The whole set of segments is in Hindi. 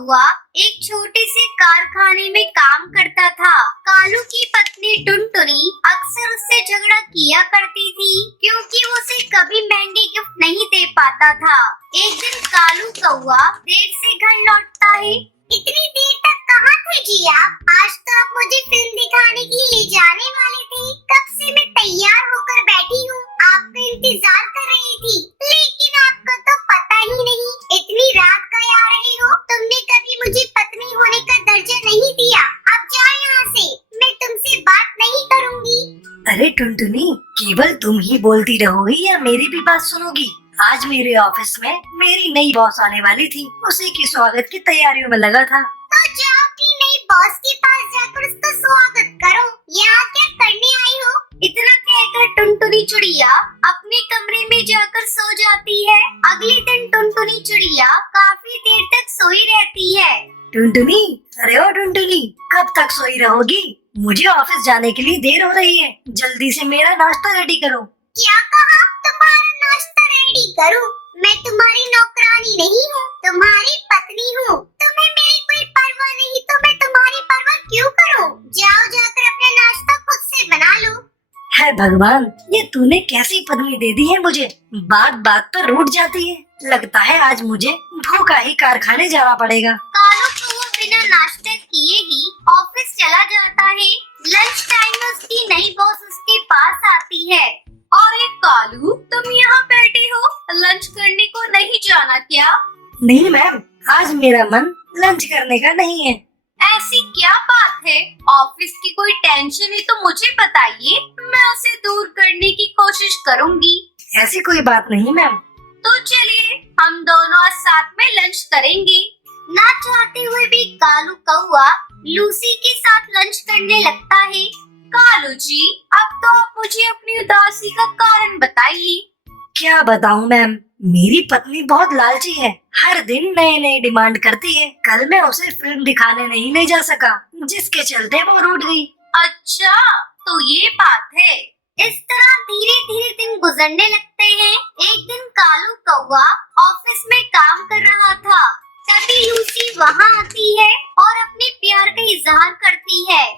कौवा एक छोटे से कारखाने में काम करता था। कालू की पत्नी टुनटुनी अक्सर उससे झगड़ा किया करती थी क्योंकि वो उसे कभी महंगे गिफ्ट नहीं दे पाता था। एक दिन कालू कौवा देर से घर लौटता है। इतनी देर तक कहाँ थे जी आप? आज तो आप मुझे फिल्म दिखाने के लिए ले जाने वाले थे। कब से मैं तैयार होकर बैठी हूँ, आपका इंतजार कर रही थी, लेकिन आपको तो पता ही नहीं इतनी रात का आ रही हो। तुमने कभी मुझे पत्नी होने का दर्जा नहीं दिया। अब जाओ यहाँ से, मैं तुमसे बात नहीं करूँगी। अरे टुनटुनी, केवल तुम ही बोलती रहोगी या मेरी भी बात सुनोगी? आज मेरे ऑफिस में मेरी नई बॉस आने वाली थी, उसी की स्वागत की तैयारियों में लगा था। तो जाओ कि नई बॉस के पास जाकर उसका स्वागत करो। यहाँ क्या करने आई हो? इतना कहकर टुनटुनी चिड़िया अपने कमरे में जाकर सो जाती है। अगले दिन टुनटुनी चिड़िया काफी देर तक सोई रहती है। टुनटुनी, अरे ओ टुनटुनी, कब तक सोई रहोगी? मुझे ऑफिस जाने के लिए देर हो रही है, जल्दी से मेरा नाश्ता रेडी करो। क्या कहा? तुम्हारा नाश्ता रेडी करूं? मैं तुम्हारी नौकरानी नहीं हूँ, तुम्हारी पत्नी हूँ। तुम्हें मेरी कोई परवाह नहीं तो मैं तुम्हारी परवाह क्यों करूँ? जाओ जाकर अपना नाश्ता खुद से बना लो। है भगवान, ये तूने कैसी पत्नी दे दी है मुझे, बात बात पर रूठ जाती है। लगता है आज मुझे भूखा ही कारखाने जाना पड़ेगा। कालू कौवा बिना नाश्ता किए ही ऑफिस चला जाता है। लंच टाइम में उसकी नई बॉस उसके पास आती है। अरे कालू, तुम यहाँ बैठी हो, लंच करने को नहीं जाना क्या? नहीं मैम, आज मेरा मन लंच करने का नहीं है। ऐसी क्या बात है? ऑफिस की कोई टेंशन है तो मुझे बताइए, मैं उसे दूर करने की कोशिश करूंगी। ऐसी कोई बात नहीं मैम। तो चलिए हम दोनों आज साथ में लंच करेंगे। ना चाहते हुए भी कालू कौवा लूसी के साथ लंच करने लगता है। कालू जी, अब तो आप मुझे अपनी उदासी का कारण बताइए। क्या बताऊं मैम, मेरी पत्नी बहुत लालची है, हर दिन नए नए डिमांड करती है। कल मैं उसे फिल्म दिखाने नहीं ले जा सका, जिसके चलते वो रूठ गई। अच्छा, तो ये बात है। इस तरह धीरे धीरे दिन गुजरने लगते हैं। एक दिन कालू कौवा ऑफिस में काम कर रहा था, तभी लूसी वहाँ आती है और अपने प्यार का इजहार करती है।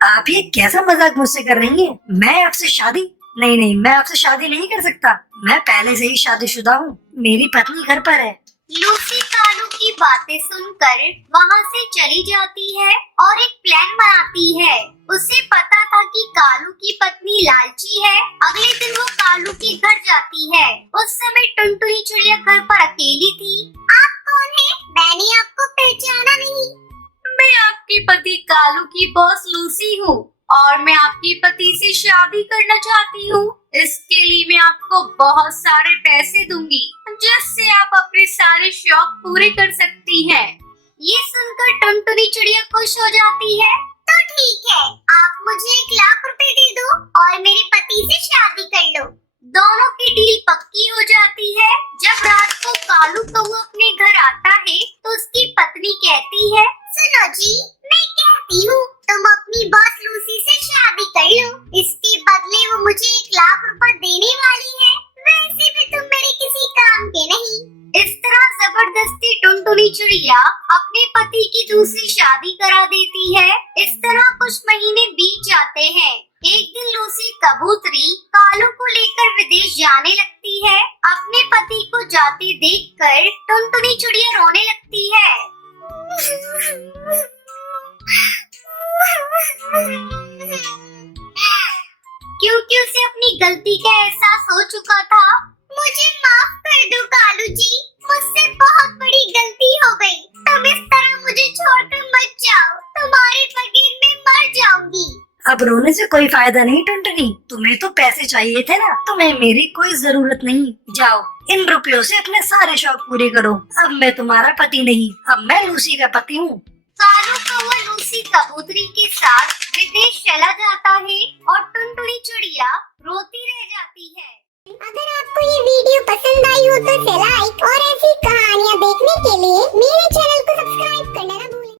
आप ये कैसा मजाक मुझसे कर रही हैं? मैं आपसे शादी नहीं, मैं आपसे शादी नहीं कर सकता। मैं पहले से ही शादीशुदा हूँ, मेरी पत्नी घर पर है। लूसी कालू की बातें सुनकर वहाँ से चली जाती है और एक प्लान बनाती है। उसे पता था कि कालू की पत्नी लालची है। अगले दिन वो कालू के घर जाती है। उस समय टुनटुनी चिड़िया घर पर अकेली थी। आप कौन है? मैंने आपको पहचाना नहीं। मैं आपके पति कालू की बॉस लूसी हूँ और मैं आपके पति से शादी करना चाहती हूँ। इसके लिए मैं आपको बहुत सारे पैसे दूंगी, जिससे आप अपने सारे शौक पूरे कर सकती हैं। ये सुनकर टुनटुनी चिड़िया खुश हो जाती है। तो ठीक है, आप मुझे 1,00,000 रुपए दे दो और मेरे पति से शादी कर लो। दोनों की डील पक्की हो जाती है। जब रात को कालू कौवा अपने घर आता है तो उसकी पत्नी कहती है, सुनो जी, मैं कहती हूँ तुम अपनी बॉस लूसी से शादी कर लो। इसके बदले वो मुझे 1,00,000 रुपए देने वाली है। वैसे भी तुम मेरे किसी काम के नहीं। इस तरह जबरदस्ती टुनटुनी चिड़िया अपने पति की दूसरी शादी करा देती है। इस तरह कुछ महीने बीत जाते हैं। एक दिन लूसी कबूतरी कालू को लेकर विदेश जाने लगती है। अपने पति को जाते देखकर टुनटुनी चिड़िया रोने लगती है। क्योंकि उसे अपनी गलती का एहसास हो चुका था। मुझे माफ कर दो कालू जी, मुझसे बहुत बड़ी गलती हो गई। तुम इस तरह मुझे छोड़कर मत जाओ, तुम्हारे बगैर मैं मर जाऊंगी। अब रोने से कोई फायदा नहीं टुनटुनी, तुम्हें तो पैसे चाहिए थे ना, तुम्हें मेरी कोई जरूरत नहीं। जाओ, इन रुपयों से अपने सारे शौक पूरे करो। अब मैं तुम्हारा पति नहीं, अब मैं लूसी का पति हूँ। कालू कौवा लूसी कबूतरी के साथ विदेश चला जाता है और टुनटुनी चिड़िया रोती रह जाती है। अगर आपको ये वीडियो पसंद आई हो तो लाइक और ऐसी कहानियाँ देखने के लिए मेरे चैनल को